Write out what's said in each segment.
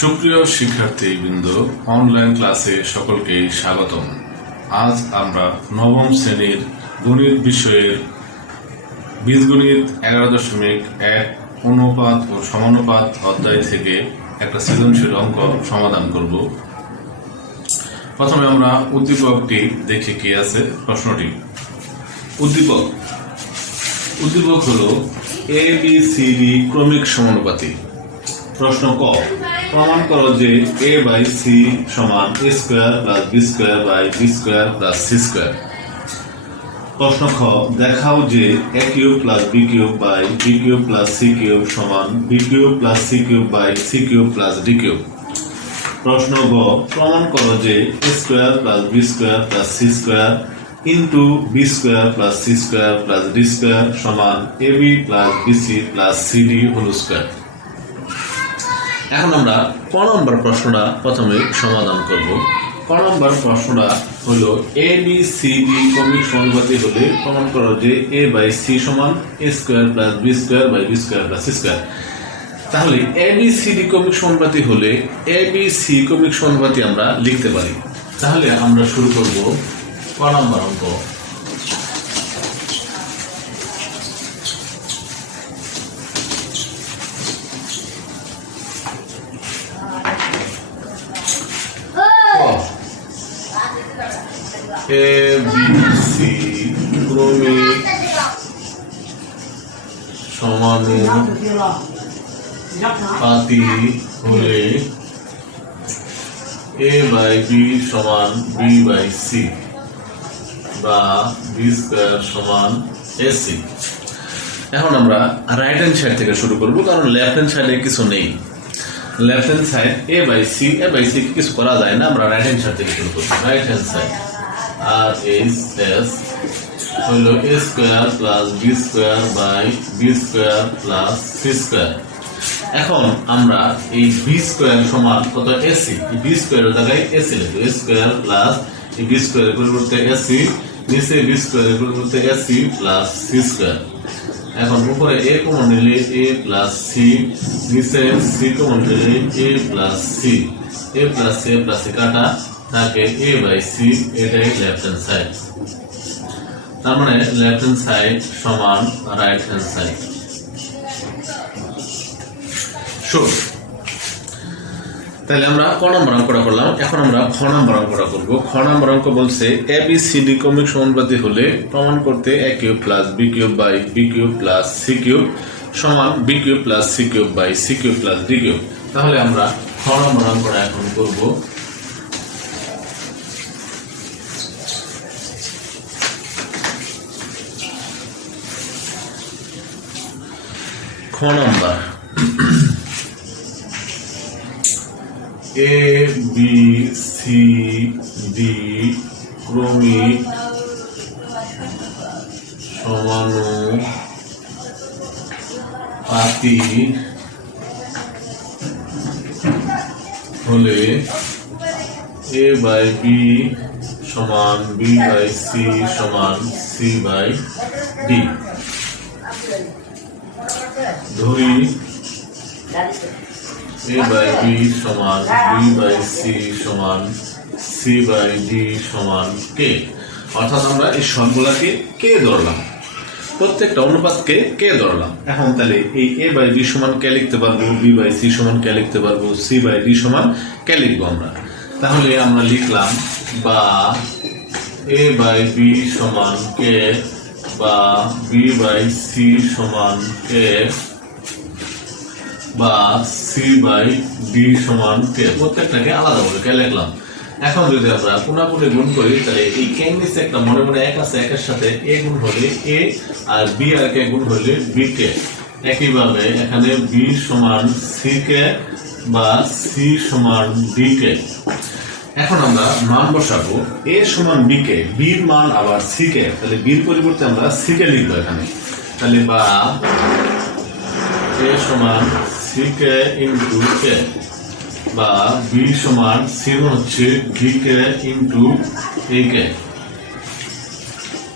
সুপ্রিয় শিক্ষার্থীবৃন্দ, অনলাইন ক্লাসে সকলকে স্বাগতম। আজ আমরা নবম শ্রেণীর গণিত বিষয়ের বীজগণিত 11.1 অনুপাত ও সমানুপাত অধ্যায় থেকে একটা সৃজনশীল অঙ্ক সমাধান করব। প্রথমে আমরা উদ্দীপকটি দেখি কি আছে। প্রশ্নটি উদ্দীপক হলো ABCD ক্রমিক সমানুপাতি। প্রশ্ন ক, প্রমাণ করো যে A/C সমান A² + B² + C²। প্রশ্ন খ, দেখাও যে A³ + B³ / B³ + C³ সমান B³ + C³ / C³ + D³। প্রশ্ন গ, প্রমাণ করো যে A² + B² + C² into B² + C² + D² সমান AB + BC + CD whole square. এখন আমরা ক নম্বর প্রশ্নটা প্রথমে সমাধান করব। ক নম্বর প্রশ্নটা হলো ABCD ক্রমিক সমানুপাতি হলে প্রমাণ করো যে A/C সমান A² + B² / B² + C²। তাহলে ABCD ক্রমিক সমানুপাতি হলে ABC ক্রমিক সমানুপাতি আমরা লিখতে পারি। তাহলে আমরা শুরু করব ক নম্বর অঙ্ক। ABC ক্রমিক সমানুপাতি হলে A/B সমান B/C বা B² সমান AC। এখন আমরা রাইট হ্যান্ড সাইড থেকে শুরু করব, কারণ লেফট হ্যান্ড সাইডে কিছু নেই। লেফট হ্যান্ড সাইড A/C কিছু করা যায় না, আমরা রাইট হ্যান্ড সাইড থেকে শুরু করব। রাইট হ্যান্ড সাইড RHS হলো A² + B² / B² + C²। এখন আমরা এই B² সমান কত AC, এই B² এর জায়গায় AC লিখব। A² + এই B² এর পরিবর্তে AC, নিচে B² এর পরিবর্তে AC + C²। এখন উপরে A কমন নিলে A + C, নিচে C কমন নিলে A + C, A + C কাটা থাকে A/C, এটাই লেফট হ্যান্ড সাইড। তার মানে লেফট হ্যান্ড সাইড সমান রাইট হ্যান্ড সাইড। তাহলে আমরা ক নম্বর অঙ্কটা করলাম। এখন আমরা খ নম্বর অঙ্কটা করব। খ নম্বর অঙ্ক বলছে ABCD ক্রমিক সমানুপাতি হলে প্রমাণ করতে A³ + B³ / B³ + C³ সমান B³ + C³ / C³ + D³। তাহলে আমরা খ নম্বর অঙ্কটা এখন করব। খ নম্বর ABCD ক্রমিক সমানুপাতি হলে A/B সমান B/C সমান C/D। ধরি A/B সমান B/C সমান C/D সমান K। অর্থাৎ আমরা এই সবগুলাকে কে ধরলাম, প্রত্যেকটা অনুপাতকে কে ধরলাম। এখন তাহলে এই A/B সমান কে লিখতে পারবো, B/C সমান কে লিখতে পারবো, C/D সমান কে লিখবো আমরা। তাহলে আমরা লিখলাম বা A/B সমান কে বা B/C সমান কে বা C/D সমান কে, প্রত্যেকটাকে আলাদা করে কে লিখলাম। এখন যদি আমরা কোনাকুনি গুণ করি, তাহলে এই কে নিচে একটা মনে মনে এক আছে, একের সাথে A গুণ হলে A আর B আর কে গুণ হলে B কে। একইভাবে এখানে B সমান C কে বা C সমান D কে। এখন আমরা মান বসাবো। A সমান B কে, B এর মান আবার C কে, তাহলে B এর পরিবর্তে আমরা C কে লিখবো এখানে। তাহলে বা A সমান C কে ইনটু কে বা B সমান C হচ্ছে B কে ইনটু A কে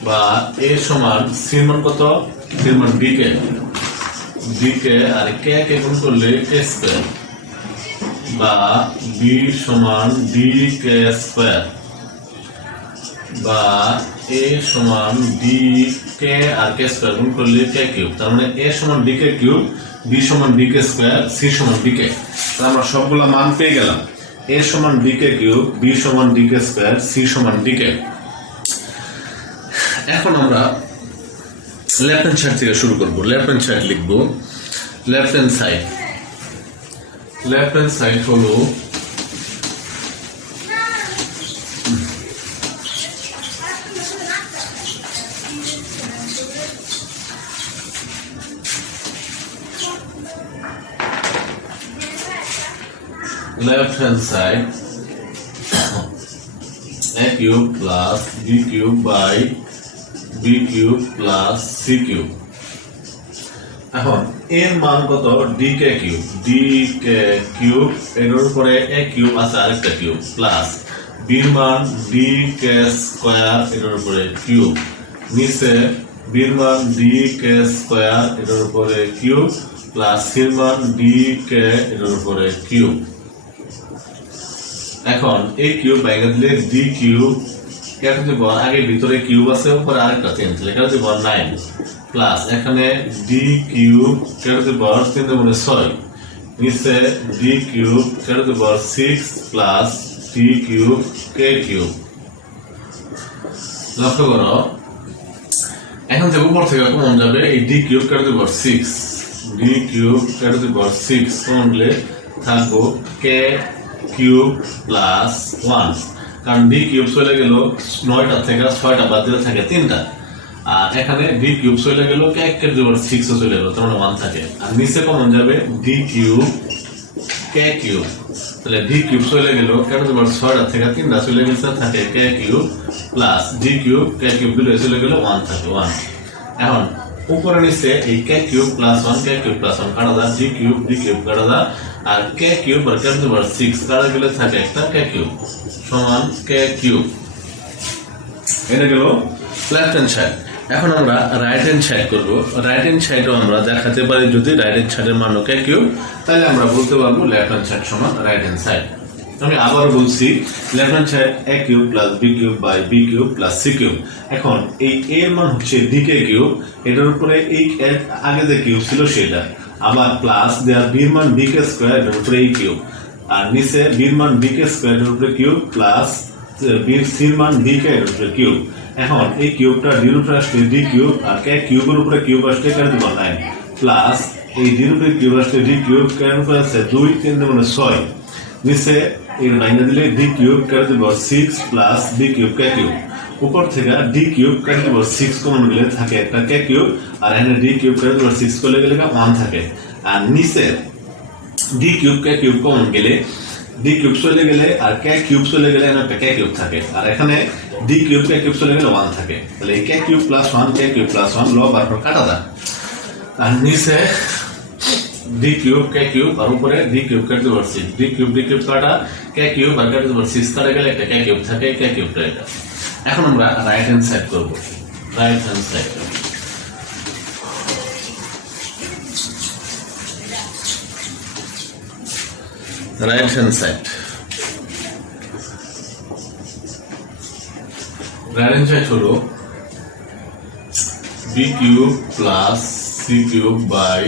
বা A সমান C মান কত, C মান B কে আর কে কে গুণ করলে A স্কয়ার বা বি সমান ডি কে স্কোয়ার বা এ সমান ডি কে আর কে স্কোয়ার গুণ করলে কে কিউব, তার মানে এ সমান ডি কে কিউব, বি সমান ডি কে স্কোয়ার, সি সমান ডি কে। আমরা সবগুলা মান পেয়ে গেলাম। এ সমান ডি কে কিউব, বি সমান ডি কে স্কোয়ার, সি সমান ডি কে। এখন আমরা লেফট হ্যান্ড সাইড থেকে শুরু করবো। লেফট হ্যান্ড সাইড লিখবো। লেফট হ্যান্ড সাইড হলো left hand side a cube plus b cube by b cube plus c cube। এখন এর মান কত? dk কিউব, dk কিউব এর উপরে a কিউব আছে আরেকটা কিউব প্লাস b এর মান dk স্কয়ার এর উপরে কিউব, নিচে b এর মান dk স্কয়ার এর উপরে কিউব প্লাস c এর মান dk এর উপরে কিউব। এখন এই কিউব বাইরে দিলে ডি কিউব কেটে দিব, আগে ভিতরে কিউব আছে উপরে আরেকটা চেঞ্জ লেখা দিব 9 প্লাস এখানে ডি কিউব কেটে দিব 3 গুণে 6, নিচে ডি কিউব কেটে দিব 6 plus d cube K cube. লক্ষ্য করো এখন যে উপর থেকে কমন যাবে এই ডি কিউব কেটে দিব 6, ডি কিউব কেটে দিব 6 কমলে থাকবো কে কিউব প্লাস 1, কারণ ডি কিউব চলে গেল 9টা থেকে 6টা বাদ দিলে থাকে 3টা, আর এখানে ডি কিউব চলে গেল কে কেটে দিব 6 চলে গেল, তার মানে 1 থাকে, আর নিচে কমন যাবে ডি কিউব কে কিউব, তাহলে ডি কিউব চলে গেল কেটে দিব 6টা থেকে 3টা চলে গেছে থাকে K cube plus d cube K cube দুটো চলে গেল 1 থাকে 1। এখন উপরে নিচে এই K cube plus 1 K cube plus 1 কাটা যায়, ডি কিউব কাটা যায়, আর কে কিউব আর কেটে দিব 6 কাটা গেলে থাকে একটা কে কিউব সমান কে কিউব। এটা গেল লেফট হ্যান্ড সাইড। এখন আমরা রাইট হ্যান্ড সাইড করবো। রাইট হ্যান্ড সাইডও আমরা দেখাতে পারি, যদি রাইট হ্যান্ড সাইডের মান কে কিউব তাহলে আমরা বলতে পারবো লেফট হ্যান্ড সাইড সমান রাইট হ্যান্ড সাইড। আমি আবার বলছি left hand side a cube plus b cube by b cube plus c cube. এখন এই এর মান হচ্ছে dk কিউব, এটার উপরে এই আগে যে কিউব ছিল সেটা, আবার প্লাস দেয়ার b এর মান dk স্কয়ার এর উপরে এই কিউব, আর নিচে b এর মান dk স্কয়ার এর উপরে কিউব প্লাস b c এর মান dk এর উপরে কিউব। এখন এই কিউবটা d এর উপরে আসলে d কিউব, আর k কিউবের উপরে কিউব আসলে কেটে দিব 9 প্লাস এই d এর উপরে কিউব আসলে d কিউব কেন উপরে আছে 2 3 মানে 6, নিচে এর মাইনাস দিলে ডি কিউব কেটে দিব 6 plus d cube K cube, উপর থেকে ডি কিউব কেটে দিব 6 কমন গেলে থাকে একটা কে কিউব, আর এখানে ডি কিউব কেটে দিব 6 করলে গেলে 1 থাকে, আর নিচে D cube K cube common গেলে ডি কিউব চলে গেলে আর কে কিউব চলে গেলে একটা কে কিউব থাকে, আর এখানে ডি কিউব কে কিউব চলে গেলে 1 থাকে, তাহলে এই K cube plus 1 K cube plus 1 লব আর কাটা যায়, আর নিচে ডি কিউব কে কিউব আর উপরে ডি কিউব কেটে দিব 6, ডি কিউব কাটা কে কিউব আর কেটে দিব 6 কাটা গেলে একটা কে কিউব থাকে, কে কিউবটা এটা। এখন আমরা রাইট হ্যান্ড সাইড করব। Right hand side right hand side right hand side হলো b cube plus c cube by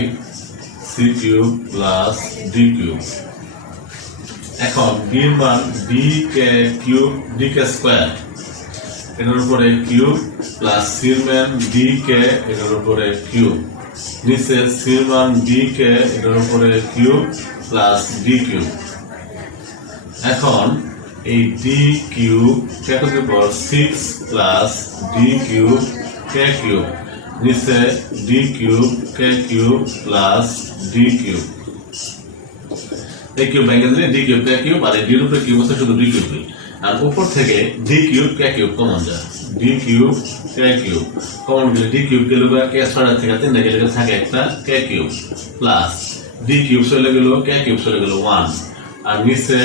c cube plus d cube. এখন ডি এর মান ডি কে কিউব ডি কে স্কয়ার এটার উপরে কিউব প্লাস সি এর মান ডি কে এটার উপরে কিউব, নিচে সি এর মান ডি কে এটার উপরে কিউব প্লাস ডি কিউব। এখন এই ডি কিউব কেটে দেব 6 plus d cube K cube, নিচে D cube K cube plus d cube. এই কিউব ভেঙে দিলে ডি কিউব কে কিউব, আর এই ডির উপরে কিউব আছে শুধু ডি কিউব, আর উপর থেকে D cube K cube common যায়, D cube K cube common গেলে ডি কিউব গেলে কে 6 থেকে 3 গেলে থাকে একটা K cube plus d cube চলে গেল কে কিউব চলে গেল 1, আর নিচে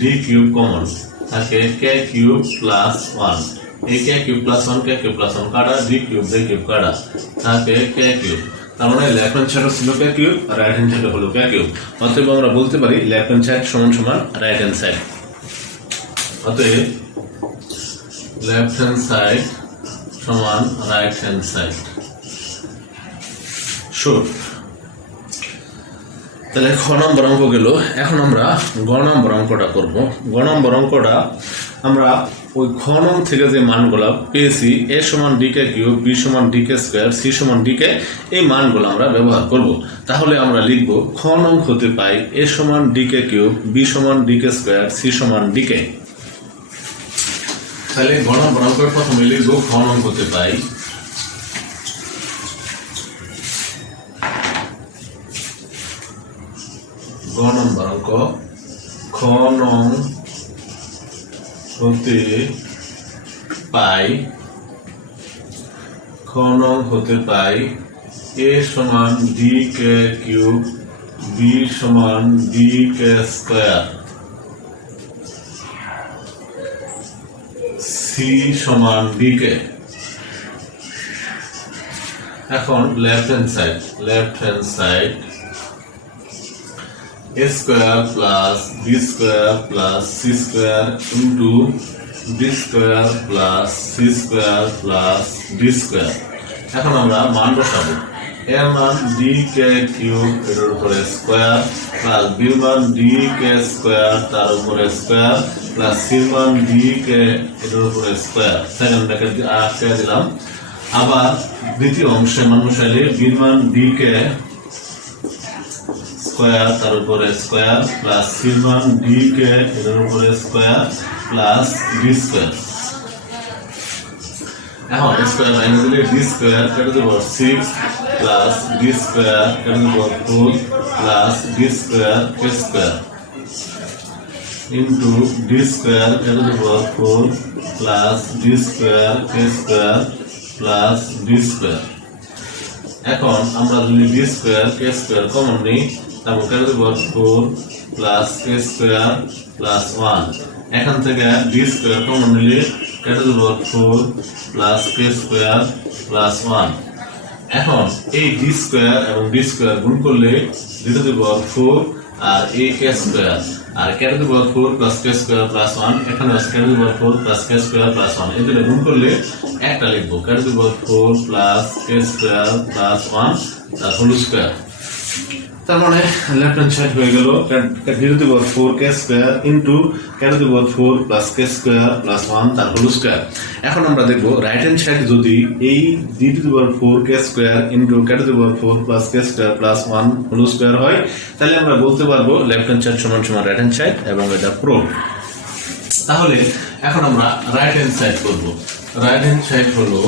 ডি কিউব কমন থাকে কে কিউব প্লাস 1, এই K cube plus 1 K cube plus 1 কাটা ডি কিউব কাটা থাকে কে কিউব, তার মানে লেফট হ্যান্ড সাইড ছিল কে কিউব আর রাইট হ্যান্ড সাইড হলো কে কিউব। অতএব আমরা বলতে পারি লেফট হ্যান্ড সাইড সমান সমান রাইট হ্যান্ড সাইড। অতএব লেফট হ্যান্ড সাইড সমান রাইট হ্যান্ড সাইড। শিওর। তাহলে খ নম্বর অঙ্ক গেল। এখন আমরা গ নম্বর অঙ্কটা করব। গ নম্বর অঙ্কটা আমরা ওই খ নং থেকে যে মানগুলো পেয়েছি এ সমান ডিকে কিউব, বি সমান ডিকে স্কোয়ার, সি সমান ডিকে, এই মানগুলো আমরা ব্যবহার করব। তাহলে আমরা লিখব খ নং হতে পাই এ সমান ডিকে কিউব, বি সমান ডিকে স্কোয়ার, সি সমান ডিকে। তাহলে গ নম্বর অঙ্কের প্রথমে লিখব খ নং হতে পাই গ নম্বর অঙ্ক খ নং হতে পাই এ সমান ডি কে কিউব, বি সমান ডি কে স্কোয়ার, সি সমান ডি কে। এখন left hand side a square plus b square plus c square into b square plus c square plus d square। এখন আমরা মান বসাবো। এর মান ডি কে কিউব এর উপরে স্কোয়ার প্লাস বি মান ডি কে স্কোয়ার তার উপরে স্কোয়ার প্লাস সি মান ডি কে এর উপরে স্কোয়ার। সেকেন্ড ব্র্যাকেট আটকে দিলাম। আবার দ্বিতীয় অংশে মান বসাইলে বি মান ডি কে স্কোয়ার তার উপরে স্কোয়ার প্লাস সি মান ডি কে এর উপরে স্কোয়ার প্লাস ডি স্কোয়ার। এখন স্কোয়ার মাইনাস দিলে ডি স্কোয়ার কেটে দেব 6 প্লাস ডি স্কোয়ার কেটে দেব 4 প্লাস ডি স্কোয়ার কে স্কোয়ার ইন্টু ডি স্কোয়ার কেটে দেব 4 প্লাস ডি স্কোয়ার কে স্কোয়ার প্লাস ডি স্কোয়ার। এখন আমরা যদি ডি স্কোয়ার কে স্কোয়ার কমন নিই তারপর কেটে দেব 4 প্লাস কে স্কোয়ার প্লাস 1। এখান থেকে ডি স্কোয়ার কমন নিলে কেটে দেব 4 প্লাস কে স্কোয়ার প্লাস 1। এখন এই ডি স্কোয়ার এবং ডি স্কোয়ার গুণ করলে দিতে দেব 4 আর এই কে স্কোয়ার আর কেটে দেব 4 প্লাস কে স্কোয়ার প্লাস 1। এখানে আছে কেটে দেব 4 প্লাস কে স্কোয়ার প্লাস 1। এগুলো গুণ করলে একটা লিখবো কেটে দেব 4 প্লাস কে স্কোয়ার প্লাস 1 তার হোল স্কোয়ার। তার মানে লেফট হ্যান্ড সাইড হয়ে গেল ডিটু দি পাওয়ার 4 কে স্কয়ার ইনটু ক্যাটু দি power 4 plus k square plus 1 তার হোল স্কয়ার। এখন আমরা দেখব রাইট হ্যান্ড সাইড যদি এই ডিটু দি পাওয়ার 4 কে স্কয়ার ইনটু ক্যাটু দি power 4 plus k square plus 1 whole square হয়, তাহলে আমরা বলতে পারবো লেফট হ্যান্ড সাইড সমান সমান রাইট হ্যান্ড সাইড এবং এটা প্রুফ। তাহলে এখন আমরা রাইট হ্যান্ড সাইড করব। রাইট হ্যান্ড সাইড হলো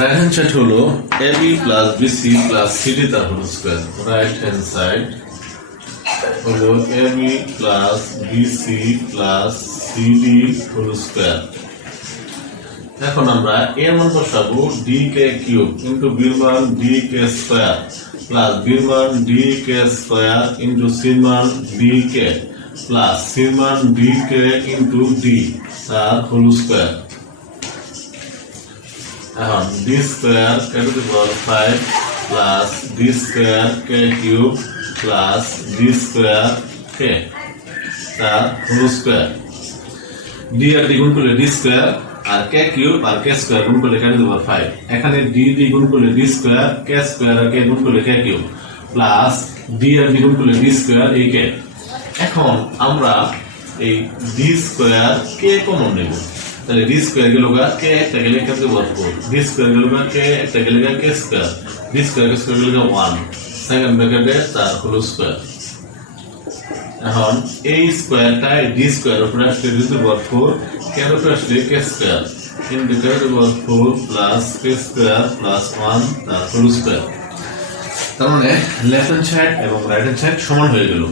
রাইট হ্যান্ড সাইড হলো AB plus BC plus CD তার whole square. Right hand side হলো AB plus BC plus CD whole square. এখন আমরা এর মান বসাবো DK কিউব ইনটু B মান DK স্কয়ার প্লাস B মান DK স্কয়ার ইনটু C মান DK প্লাস C মান DK ইনটু D তার হোল স্কয়ার। এখন d স্কয়ার কে to the power 5 plus d square K cube plus d square কে তার whole square. d আর d গুণ করলে d square আর K cube আর কে square গুণ করলে কে টু দি পাওয়ার 5। এখানে d গুণ করলে d স্কয়ার, কে স্কয়ার আর কে গুণ করলে কে কিউব প্লাস d আর d গুণ করলে d স্কয়ার এই কে। এখন আমরা এই d স্কয়ার কে কমন নেব, তাহলে d স্কয়ার গেল গা কে একটা গেলে k to the power 4, d square গেল গা কে একটা গেলে গা k square, d square k square গেল গা 1 সেকেন্ড ব্র্যাকেটে তার হোল স্কয়ার। এখন এই স্কয়ারটা d স্কয়ার উপরে আসলে d two the power 4 k উপরে আসলে k square into k to the power 4 plus k square plus 1 তার হোল স্কয়ার। তার মানে লেফট হ্যান্ড সাইড এবং রাইট হ্যান্ড সাইড সমান হয়ে গেল।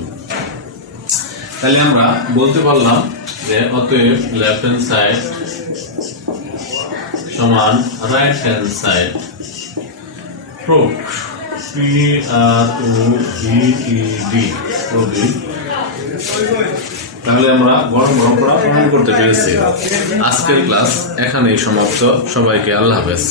তাহলে আমরা বলতে পারলাম যে অতএব লেফট হ্যান্ড সাইড সমান right hand side. Proof PROVED তাহলে আমরা গরম গরম করা প্রমাণ করতে পেরেছি। আজকের ক্লাস এখানেই সমাপ্ত। সবাইকে আল্লাহ হাফেজ।